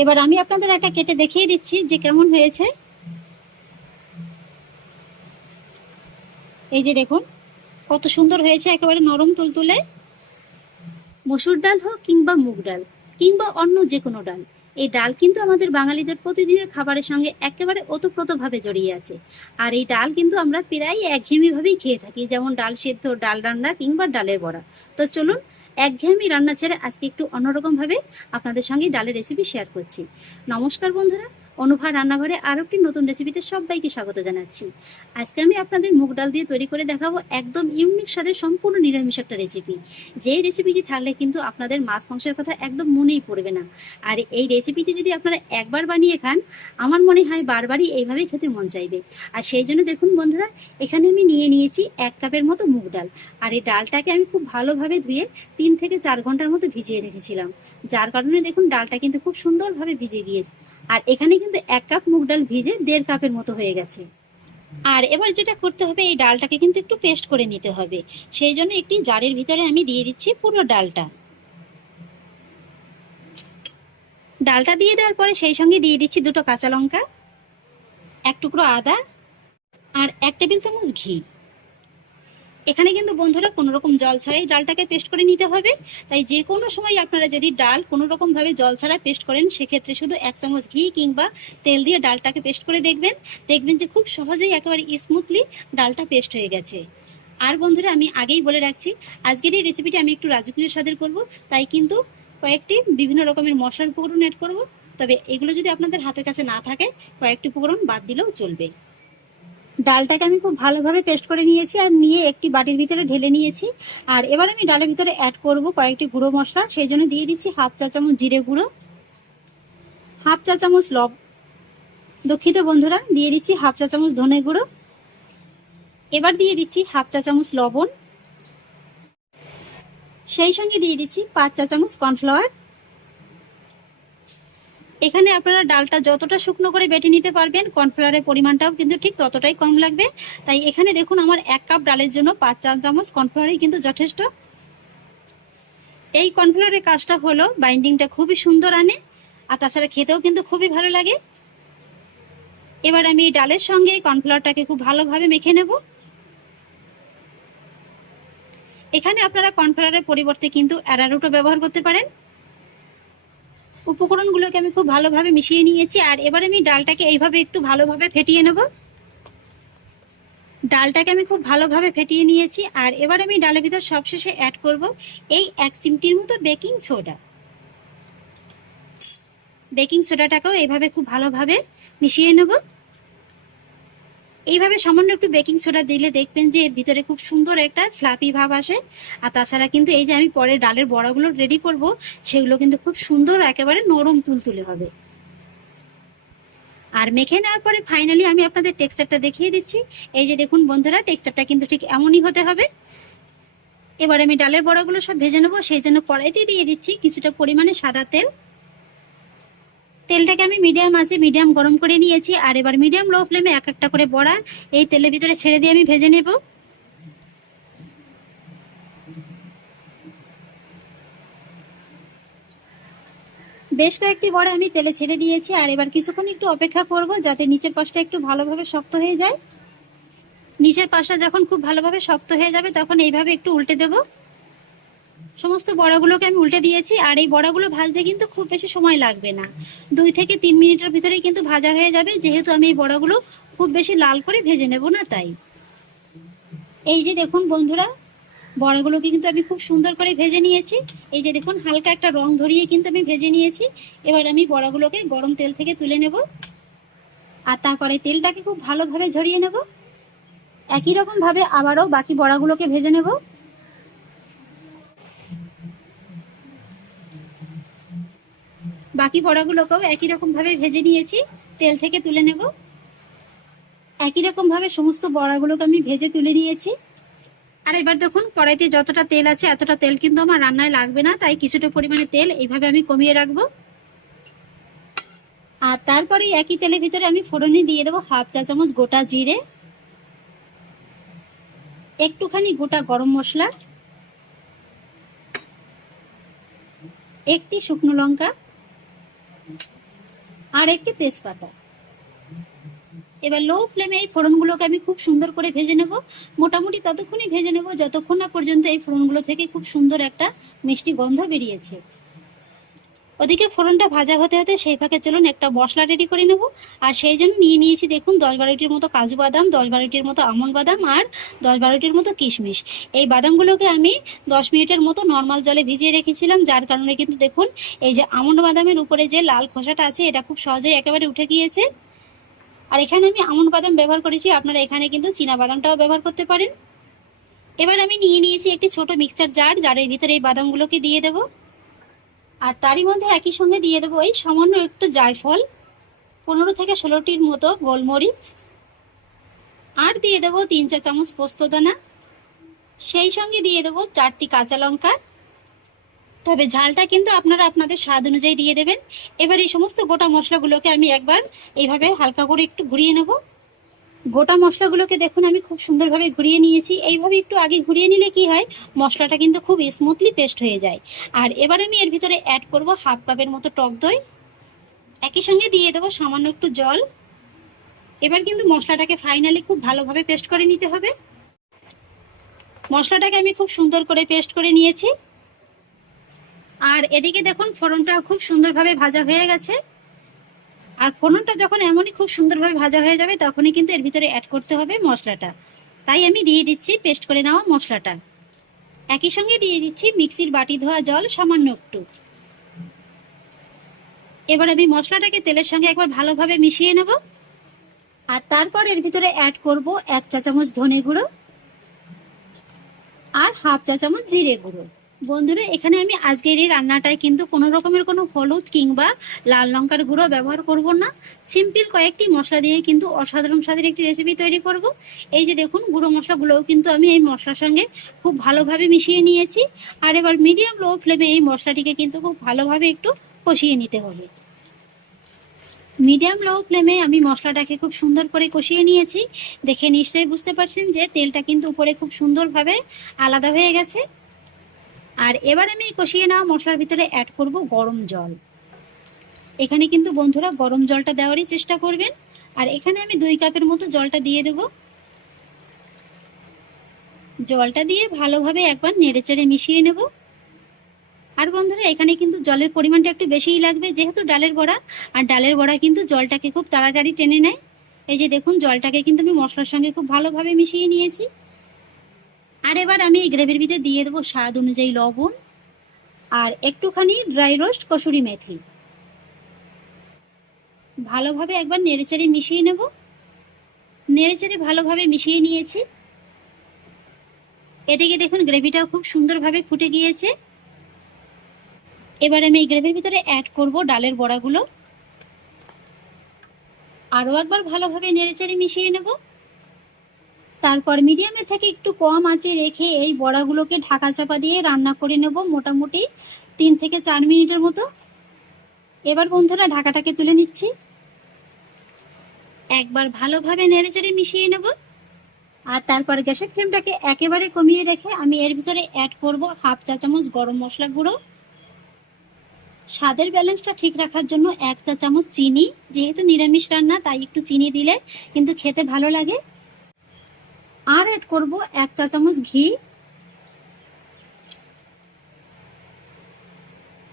এবার আমি আপনাদের একটা কেটে দেখিয়ে দিচ্ছি যে কেমন হয়েছে। এই যে দেখুন, কত সুন্দর হয়েছে একেবারে নরম তুলতুলে। মসুর ডাল হোক কিংবা মুগ ডাল, কিংবা অন্য যে কোনো ডাল। এই ডাল কিন্তু আমাদের বাঙালিদের প্রতিদিনের খাবারের সঙ্গে একেবারে ওতপ্রোতভাবে জড়িয়ে আছে। আর এই ডাল কিন্তু আমরা প্রায় একঘেয়েমিভাবেই খেয়ে থাকি, যেমন ডাল সেদ্ধ, ডাল রান্না কিংবা ডালের বড়া। তো চলুন, একঘেয়েমি রান্না ছেড়ে আজকে একটু অন্যরকমভাবে আপনাদের সঙ্গে ডালের রেসিপি শেয়ার করছি। নমস্কার বন্ধুরা অনুভা রান্নাঘরে আরও একটি নতুন রেসিপিতে সবাইকে স্বাগত জানাচ্ছি। আজকে আমি আপনাদের মুগ ডাল দিয়ে তৈরি করে দেখাবো একদম ইউনিক স্বাদের সম্পূর্ণ নিরামিষ একটা রেসিপি যেই রেসিপিটি থাকলে কিন্তু আপনাদের মাছ মাংসের কথা একদম মনেই পড়বে না। আর এই রেসিপিটি যদি আপনারা একবার বানিয়ে খান, আমার মনে হয় বারবারই এইভাবেই খেতে মন চাইবে। আর সেই জন্য দেখুন বন্ধুরা, এখানে আমি নিয়ে নিয়েছি এক কাপের মতো মুগ ডাল। আর এই ডালটাকে আমি খুব ভালোভাবে ধুয়ে তিন থেকে চার ঘণ্টার মতো ভিজিয়ে রেখেছিলাম। যার কারণে দেখুন ডালটা কিন্তু খুব সুন্দরভাবে ভিজে গিয়েছে আর এখানে কিন্তু এক কাপ মুগ ডাল ভিজে দেড় কাপের মতো হয়ে গেছে। আর এবার যেটা করতে হবে, এই ডালটাকে কিন্তু একটু পেস্ট করে নিতে হবে। সেই জন্য একটি জারের ভিতরে আমি দিয়ে দিচ্ছি পুরো ডালটা। ডালটা দিয়ে দেওয়ার পরে সেই সঙ্গে দিয়ে দিচ্ছি দুটো কাঁচা লঙ্কা, এক টুকরো আদা আর এক টেবিল চামচ ঘি। এখানে কিন্তু বন্ধুরা কোনো রকম জল ছাড়াই ডালটাকে পেস্ট করে নিতে হবে। তাই যে কোনো সময় আপনারা যদি ডাল কোনো রকমভাবে জল ছাড়া পেস্ট করেন, সেক্ষেত্রে শুধু এক চামচ ঘি কিংবা তেল দিয়ে ডালটাকে পেস্ট করে দেখবেন। দেখবেন যে খুব সহজেই একেবারে স্মুথলি ডালটা পেস্ট হয়ে গেছে। আর বন্ধুরা, আমি আগেই বলে রাখছি, আজকের এই রেসিপিটি আমি একটু রাজকীয় স্বাদের করব, তাই কিন্তু কয়েকটি বিভিন্ন রকমের মশলার উপকরণ অ্যাড করব। তবে এগুলো যদি আপনাদের হাতের কাছে না থাকে, কয়েকটি উপকরণ বাদ দিলেও চলবে। ডালটাকে আমি খুব ভালোভাবে পেস্ট করে নিয়েছি আর নিয়ে একটি বাটির ভিতরে ঢেলে নিয়েছি। আর এবার আমি ডালের ভিতরে অ্যাড করব কয়েকটি গুঁড়ো মশলা, সেই জন্য দিয়ে দিচ্ছি হাফ চা চামচ জিরে গুঁড়ো, হাফ চা চামচ লব, দুঃখিত বন্ধুরা, দিয়ে দিচ্ছি হাফ চা চামচ ধনে গুঁড়ো, এবার দিয়ে দিচ্ছি হাফ চা চামচ লবণ, সেই সঙ্গে দিয়ে দিচ্ছি পাঁচ চা চামচ কর্নফ্লাওয়ার এখানে আপনারা ডালটা যতটা শুকনো করে বেটে নিতে পারবেন, কর্নফ্লাওয়ারের পরিমাণটাও কিন্তু ঠিক ততটাই কম লাগবে। তাই এখানে দেখুন আমার এক কাপ ডালের জন্য পাঁচ চা চামচ কর্নফ্লাওয়ারই কিন্তু যথেষ্ট। এই কর্নফ্লাওয়ারের কাজটা হলো বাইন্ডিংটা খুবই সুন্দর আনে, আর তাছাড়া খেতেও কিন্তু খুবই ভালো লাগে। এবার আমি ডালের সঙ্গে কর্নফ্লাওয়ারটাকে খুব ভালোভাবে মেখে নেব। এখানে আপনারা কর্নফ্লাওয়ারের পরিবর্তে কিন্তু অ্যারারুটও ব্যবহার করতে পারেন। উপকরণগুলোকে আমি খুব ভালোভাবে মিশিয়ে নিয়েছি আর এবার আমি ডালটাকে এইভাবে একটু ভালোভাবে ফেটিয়ে নেব। ডালটাকে আমি খুব ভালোভাবে ফেটিয়ে নিয়েছি আর এবার আমি ডালের ভিতর সবশেষে অ্যাড করব এই এক চিমটির মতো বেকিং সোডা বেকিং সোডাটাকেও এইভাবে খুব ভালোভাবে মিশিয়ে নেব। এইভাবে সামান্য একটু বেকিং সোডা দিলে দেখবেন যে এর ভিতরে খুব সুন্দর একটা ফ্লাপি ভাব আসে। আর তাছাড়া কিন্তু এই যে আমি পরে ডালের বড়াগুলো রেডি করব, সেগুলো কিন্তু খুব সুন্দর একেবারে নরম তুলতুলে হবে। আর মেখে নেওয়ার পরে ফাইনালি আমি আপনাদের টেক্সচারটা দেখিয়ে দিচ্ছি। এই যে দেখুন বন্ধুরা টেক্সচারটা কিন্তু ঠিক এমনই হতে হবে। এবার আমি ডালের বড়াগুলো সব ভেজে নেব, সেই জন্য কড়াইতে দিয়ে দিচ্ছি কিছুটা পরিমাণে সাদা তেল। তেলটাকে আমি মিডিয়াম আছে মিডিয়াম গরম করে নিয়েছি, আর এবার মিডিয়াম লো ফ্লেমে এক একটা করে বড়া, এই তেলের ভিতরে ছেড়ে দিয়ে আমি ভেজে নেব। বেশ কয়েকটি বড়া আমি তেলে ছেড়ে দিয়েছি, আর এবার কিছুক্ষণ একটু অপেক্ষা করব যাতে নিচের পাশটা একটু ভালোভাবে শক্ত হয়ে যায়। নিচের পাশটা যখন খুব ভালোভাবে শক্ত হয়ে যাবে, তখন এইভাবে একটু উল্টে দেব। সমস্ত বড়াগুলোকে আমি উল্টে দিয়েছি, আর এই বড়াগুলো ভাজতে কিন্তু খুব বেশি সময় লাগবে না। দুই থেকে তিন মিনিটের ভিতরেই কিন্তু ভাজা হয়ে যাবে, যেহেতু আমি এই বড়াগুলো খুব বেশি লাল করে ভেজে নেব না তাই। এই যে দেখুন বন্ধুরা, বড়াগুলোকে কিন্তু আমি খুব সুন্দর করে ভেজে নিয়েছি। এই যে দেখুন, হালকা একটা রং ধরিয়ে কিন্তু আমি ভেজে নিয়েছি। এবার আমি বড়াগুলোকে গরম তেল থেকে তুলে নেব। আর তারপরে তেলটাকে খুব ভালোভাবে ঝরিয়ে নেব। একই রকম ভাবে আবারও বাকি বড়াগুলোকে ভেজে নেব। বাকি বড়াগুলোকেও একই রকম ভাবে ভেজে নিয়েছি। তেল থেকে তুলে নেব। একই রকম ভাবে সমস্ত বড়াগুলোকে আমি ভেজে তুলে নিয়েছি। আর এবার দেখুন, কড়াইতে যতটা তেল আছে, এতটা তেল কিন্তু আমার রান্নায় লাগবে না, তাই কিছুটা পরিমাণে তেল এইভাবে আমি কমিয়ে রাখব। আর তারপরে একই তেলের ভিতরে আমি ফোড়নে দিয়ে দেবো হাফ চা চামচ গোটা জিরে, একটুখানি গোটা গরম মশলা, একটি শুকনো লঙ্কা আর একটি তেজপাতা। এবার লো ফ্লেমে এই ফোড়নগুলোকে আমি খুব সুন্দর করে ভেজে নেব। মোটামুটি ততক্ষণই ভেজে নেব, যতক্ষণ না পর্যন্ত এই ফোড়নগুলো থেকে খুব সুন্দর একটা মিষ্টি গন্ধ বেরিয়েছে। ওদিকে ফোড়নটা ভাজা হতে হতে সেই ফাঁকে চলুন একটা মশলা রেডি করে নেব। আর সেই জন্য নিয়ে নিয়েছি দেখুন দশ বারোটির মতো কাজু বাদাম, দশ বারোটির মতো আমন্ড বাদাম আর দশ বারোটির মতো কিশমিশ। এই বাদামগুলোকে আমি দশ মিনিটের মতো নর্মাল জলে ভিজিয়ে রেখেছিলাম, যার কারণে কিন্তু দেখুন এই যে আমন্ড বাদামের উপরে যে লাল খোসাটা আছে, এটা খুব সহজেই একেবারে উঠে গিয়েছে। আর এখানে আমি আমন্ড বাদাম ব্যবহার করেছি, আপনারা এখানে কিন্তু চীনা বাদামটাও ব্যবহার করতে পারেন। এবার আমি নিয়ে নিয়েছি একটি ছোট মিক্সচার জার জারের ভিতরে এই বাদামগুলোকে দিয়ে দেব। আর তারই মধ্যে একই সঙ্গে দিয়ে দেবো এই সামান্য একটু জায়ফল, পনেরো থেকে ষোলোটির মতো গোলমরিচ। আর দিয়ে দেবো তিন চা চামচ পোস্তদানা সেই সঙ্গে দিয়ে দেবো চারটি কাঁচা লঙ্কা। তবে ঝালটা কিন্তু আপনারা আপনাদের স্বাদ অনুযায়ী দিয়ে দেবেন। এবার এই সমস্ত গোটা মশলাগুলোকে আমি একবার এইভাবে হালকা করে একটু ঘুরিয়ে নেব। গোটা মশলাগুলোকে দেখুন, আমি খুব সুন্দরভাবে ঘুরিয়ে নিয়েছি। এইভাবে একটু আগে ঘুরিয়ে নিলে কি হয়? মশলাটা কিন্তু খুব স্মুথলি পেস্ট হয়ে যায়। আর এবার আমি এর ভিতরে অ্যাড করব হাফ কাপের মতো টক দই। একই সঙ্গে দিয়ে দেবো সামান্য একটু জল। এবার কিন্তু মশলাটাকে ফাইনালি খুব ভালোভাবে পেস্ট করে নিতে হবে। মশলাটাকে আমি খুব সুন্দর করে পেস্ট করে নিয়েছি। আর এদিকে দেখুন ফোড়নটা খুব সুন্দরভাবে ভাজা হয়ে গেছে। আর ফোড়নটা যখন এমনই খুব সুন্দরভাবে ভাজা হয়ে যাবে, তখনই কিন্তু এর ভিতরে অ্যাড করতে হবে মশলাটা। তাই আমি দিয়ে দিচ্ছি পেস্ট করে নেওয়া মশলাটা। একই সঙ্গে দিয়ে দিচ্ছি মিক্সির বাটি ধোয়া জল সামান্য একটু। এবার আমি মশলাটাকে তেলের সঙ্গে একবার ভালোভাবে মিশিয়ে নেব। আর তারপর এর ভিতরে অ্যাড করব এক চা চামচ ধনে গুঁড়ো আর হাফ চা চামচ জিরে গুঁড়ো। বন্ধুরা, এখানে আমি আজকের এই রান্নাটায় কিন্তু কোনো রকমের কোনো হলুদ কিংবা লাল লঙ্কার গুঁড়ো ব্যবহার করব না। সিম্পল কয়েকটি মশলা দিয়ে কিন্তু অসাধারণ স্বাদের একটি রেসিপি তৈরি করব। এই যে দেখুন, গুঁড়ো মশলাগুলোও কিন্তু আমি এই মশলার সঙ্গে খুব ভালোভাবে মিশিয়ে নিয়েছি। আর এবার মিডিয়াম লো ফ্লেমে এই মশলাটিকে কিন্তু খুব ভালোভাবে একটু কষিয়ে নিতে হবে। মিডিয়াম লো ফ্লেমে আমি মশলাটাকে খুব সুন্দর করে কষিয়ে নিয়েছি। দেখে নিশ্চয়ই বুঝতে পারছেন যে তেলটা কিন্তু উপরে খুব সুন্দরভাবে আলাদা হয়ে গেছে। আর এবার আমি কষিয়ে নেওয়া মশলার ভিতরে অ্যাড করব গরম জল। এখানে কিন্তু বন্ধুরা গরম জলটা দেওয়ারই চেষ্টা করবেন। আর এখানে আমি দুই কাপের মতো জলটা দিয়ে দেব। জলটা দিয়ে ভালোভাবে একবার নেড়েচেড়ে মিশিয়ে নেব। আর বন্ধুরা, এখানে কিন্তু জলের পরিমাণটা একটু বেশিই লাগবে, যেহেতু ডালের বড়া, আর ডালের বড়া কিন্তু জলটাকে খুব তাড়াতাড়ি টেনে নেয়। এই যে দেখুন, জলটাকে কিন্তু আমি মশলার সঙ্গে খুব ভালোভাবে মিশিয়ে নিয়েছি। আর এবার আমি এই গ্রেভির ভিতরে দিয়ে দেবো স্বাদ অনুযায়ী লবণ আর একটুখানি ড্রাই রোস্ট কসুরি মেথি। ভালোভাবে একবার নেড়েচেড়ে মিশিয়ে নেব। নেড়েচেড়ে ভালোভাবে মিশিয়ে নিয়েছি। এদিকে দেখুন গ্রেভিটাও খুব সুন্দরভাবে ফুটে গিয়েছে। এবার আমি এই গ্রেভির ভিতরে অ্যাড করব ডালের বড়াগুলো। আরও একবার ভালোভাবে নেড়েচেড়ে মিশিয়ে নেব। তারপর মিডিয়ামে থেকে একটু কম আঁচে রেখে এই বড়াগুলোকে ঢাকা চাপা দিয়ে রান্না করে নেব মোটামুটি তিন থেকে চার মিনিটের মতো। এবার বন্ধুরা ঢাকাটাকে তুলে নিচ্ছি। একবার ভালোভাবে নেড়েচেড়ে মিশিয়ে নেব। আর তারপর গ্যাসের ফ্লেমটাকে একেবারে কমিয়ে রেখে আমি এর ভিতরে অ্যাড করব হাফ চা চামচ গরম মশলা গুঁড়ো। স্বাদের ব্যালেন্সটা ঠিক রাখার জন্য এক চা চামচ চিনি। যেহেতু নিরামিষ রান্না, তাই একটু চিনি দিলে কিন্তু খেতে ভালো লাগে। আর অ্যাড করব এক চা চামচ ঘি।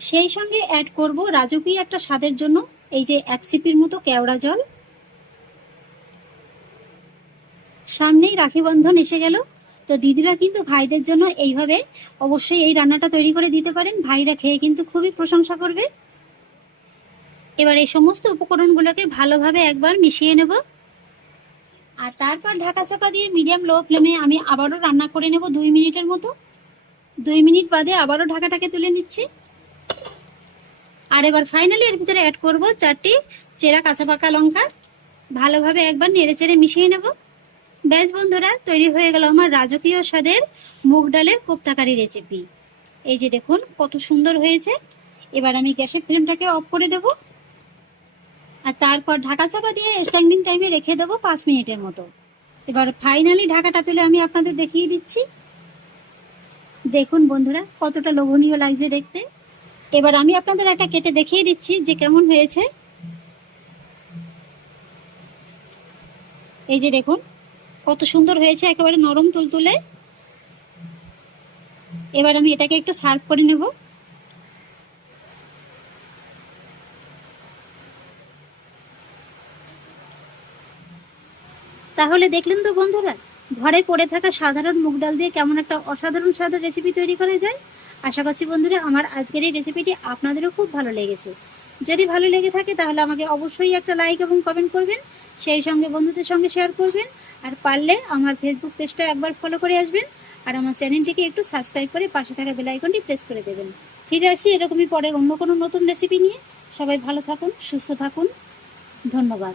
সেই সঙ্গে অ্যাড করব রাজকীয় একটা স্বাদের জন্য, এই যে এক সিপির মতো কেওড়া জল। সামনেই রাখি বন্ধন এসে গেল। তো দিদিরা কিন্তু ভাইদের জন্য এইভাবে অবশ্যই এই রান্নাটা তৈরি করে দিতে পারেন। ভাইরা খেয়ে কিন্তু খুবই প্রশংসা করবে। এবার এই সমস্ত উপকরণগুলোকে ভালোভাবে একবার মিশিয়ে নেব। আর তারপর ঢাকা চাপা দিয়ে মিডিয়াম লো ফ্লেমে আমি আবারও রান্না করে নেব দুই মিনিটের মতো। দুই মিনিট বাদে আবারও ঢাকাটাকে তুলে নিচ্ছি। আর এবার ফাইনালি এর ভিতরে অ্যাড করব চারটি চেরা কাঁচা পাকা লঙ্কা। ভালোভাবে একবার নেড়ে চেড়ে মিশিয়ে নেব। ব্যাস বন্ধুরা, তৈরি হয়ে গেল আমার রাজকীয় স্বাদের মুগ ডালের কোপ্তাকারি রেসিপি এই যে দেখুন, কত সুন্দর হয়েছে। এবার আমি গ্যাসের ফ্লেমটাকে অফ করে দেবো। আর তারপর ঢাকা চাপা দিয়ে স্ট্যান্ডিং টাইমে রেখে দেবো পাঁচ মিনিটের মতো। এবার ফাইনালি ঢাকাটা তুলে আমি আপনাদের দেখিয়ে দিচ্ছি। দেখুন বন্ধুরা, কতটা লোভনীয় লাগছে দেখতে। এবার আমি আপনাদের একটা কেটে দেখিয়ে দিচ্ছি যে কেমন হয়েছে। এই যে দেখুন, কত সুন্দর হয়েছে একেবারে নরম তুলতুলে। এবার আমি এটাকে একটু সার্ভ করে নেব। তাহলে দেখলেন তো বন্ধুরা, ঘরে পড়ে থাকা সাধারণ মুগ ডাল দিয়ে কেমন একটা অসাধারণ স্বাদের রেসিপি তৈরি করা যায়? আশা করছি বন্ধুরা, আমার আজকের এই রেসিপিটি আপনাদেরও খুব ভালো লেগেছে। যদি ভালো লেগে থাকে, তাহলে আমাকে অবশ্যই একটা লাইক এবং কমেন্ট করবেন, সেই সঙ্গে বন্ধুদের সঙ্গে শেয়ার করবেন, আর পারলে আমার ফেসবুক পেজটা একবার ফলো করে আসবেন, আর আমার চ্যানেলটিকে একটু সাবস্ক্রাইব করে পাশে থাকা বেল আইকনটি প্রেস করে দেবেন। ফিরে আসছি এরকমই পরে অন্য কোনো নতুন রেসিপি নিয়ে। সবাই ভালো থাকুন, সুস্থ থাকুন। ধন্যবাদ।